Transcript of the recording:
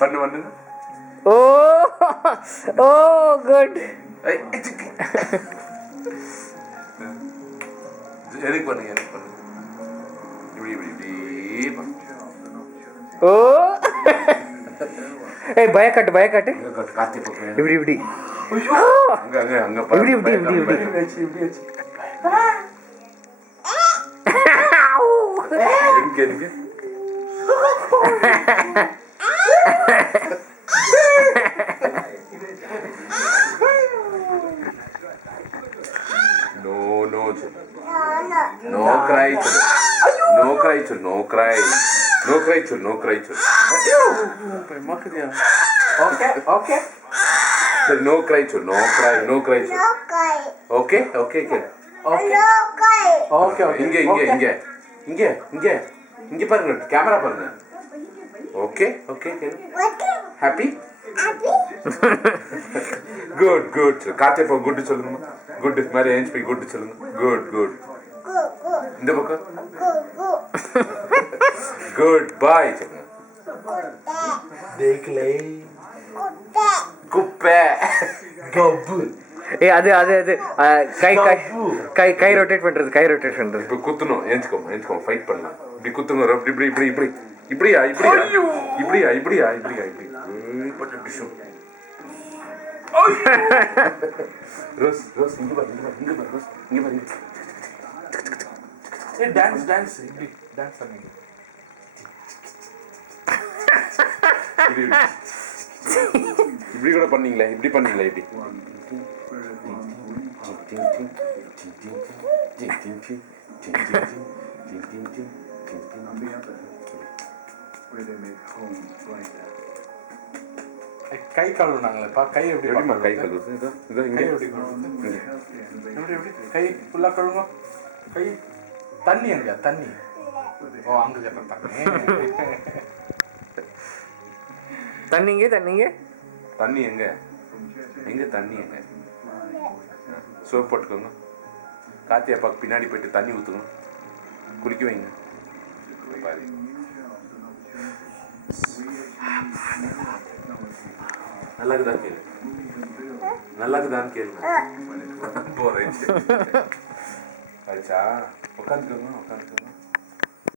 பண்ணு பண்ணு. ஓ ஓ குட். எனக்கு பண்ணுங்க, எனக்கு பண்ணுங்க. இப்படி இப்படி இப்படி பண்ணு. ஓ ஏய் பயக்காட்டு பயக்காட்டு. கார்த்தி பக்கம் இப்படி இப்படி அங்க அங்க அங்க இப்படி இப்படி இப்படி இப்படி வச்சு இப்படி வச்சு எதுக்கு எதுக்கு நோ நோ நோ கிரை சொல்லு, நோ கிரை சொல்லு, நோ கிரை, நோ கிரை சொல்லு, நோ கிரை சொல்லு. ஓகே ஓகே சரி நோ கிரை சொல்லு, நோ கிரை, நோ கிரை சொல்லு. Okay okay okay okay okay இங்க இங்க இங்க இங்க இங்க இங்க பாருங்க, கேமரா பாருங்க. Okay okay happy good good. Karthi அப்பா குட் சொல்லுங்க, குட் மாதிரி ஏஞ்ச் போய் குட் சொல்லுங்க. Good good. இந்த பக்கம் குட் பாய் சொல்லுங்க. देखले குப்பை गब्बू ஏய் அது அது அது கை கை கை கை ரொட்டேட் பண்றது, கை ரொட்டேட் பண்றது. இப்போ குத்தணும், ஏஞ்சுக்கோங்க ஏஞ்சுக்கோங்க, ஃபைட் பண்ணலாம். இப்படி குத்துங்க, இப்படி இப்படி இப்படி இப்படி இப்படியா இப்படியா இப்படியா இப்படியா இப்படியா இப்படி ரோஸ் ரோஸ் இங்க பாரு இங்க பாரு இங்க பாரு ரோஸ் இங்க பாரு. ये डांस डांस இப்படி डांस பண்ணுங்க. இப்படி கூட பண்ணீங்களே, இப்படி பண்ணீங்களே இப்படி. கை கழுவுனாங்களேப்பா, கை எப்படி எப்படிமா கை கழுவுது? இதோ இதோ கை இங்க எப்படி கழுவுது? எப்படி எப்படி கை ஃபுல்லா கழுவுங்க. கை தண்ணி எங்க தண்ணி? ஓ அங்க கேட்ட தண்ணி. தண்ணிங்க தண்ணிங்க தண்ணி எங்க எங்க தண்ணி எங்க? சோப் போட்டுக்கோங்க. கார்த்தி அப்பாவுக்கு பின்னாடி போயிட்டு தண்ணி ஊற்றுங்க, குளிக்க வைங்க. பாரு நல்லா இருக்குதான் கேளு, நல்லா இருக்குதான் கேளு. போறேன் ஆயிடுச்சா? உட்காந்துக்கோங்க உட்காந்துக்கோங்க.